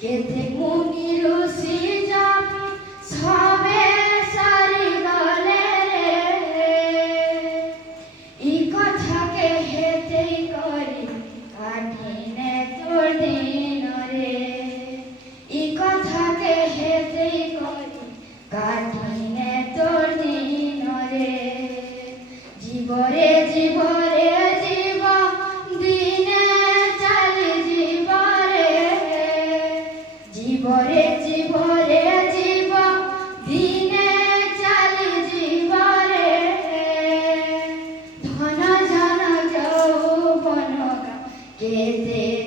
কেতে মুনির সিজাম সবে সারি গলে ই কথাকে হেতেই করি কাঠিনে তোর দিন রে ই কথাকে হেতেই করি কাঠিনে তোর দিন রে জীবরে জীবরে জীব দিনে চালি জীবরে জীবরে জীবরে জীব দিনে চালি জীবরে ধন জন যৌবন কেতে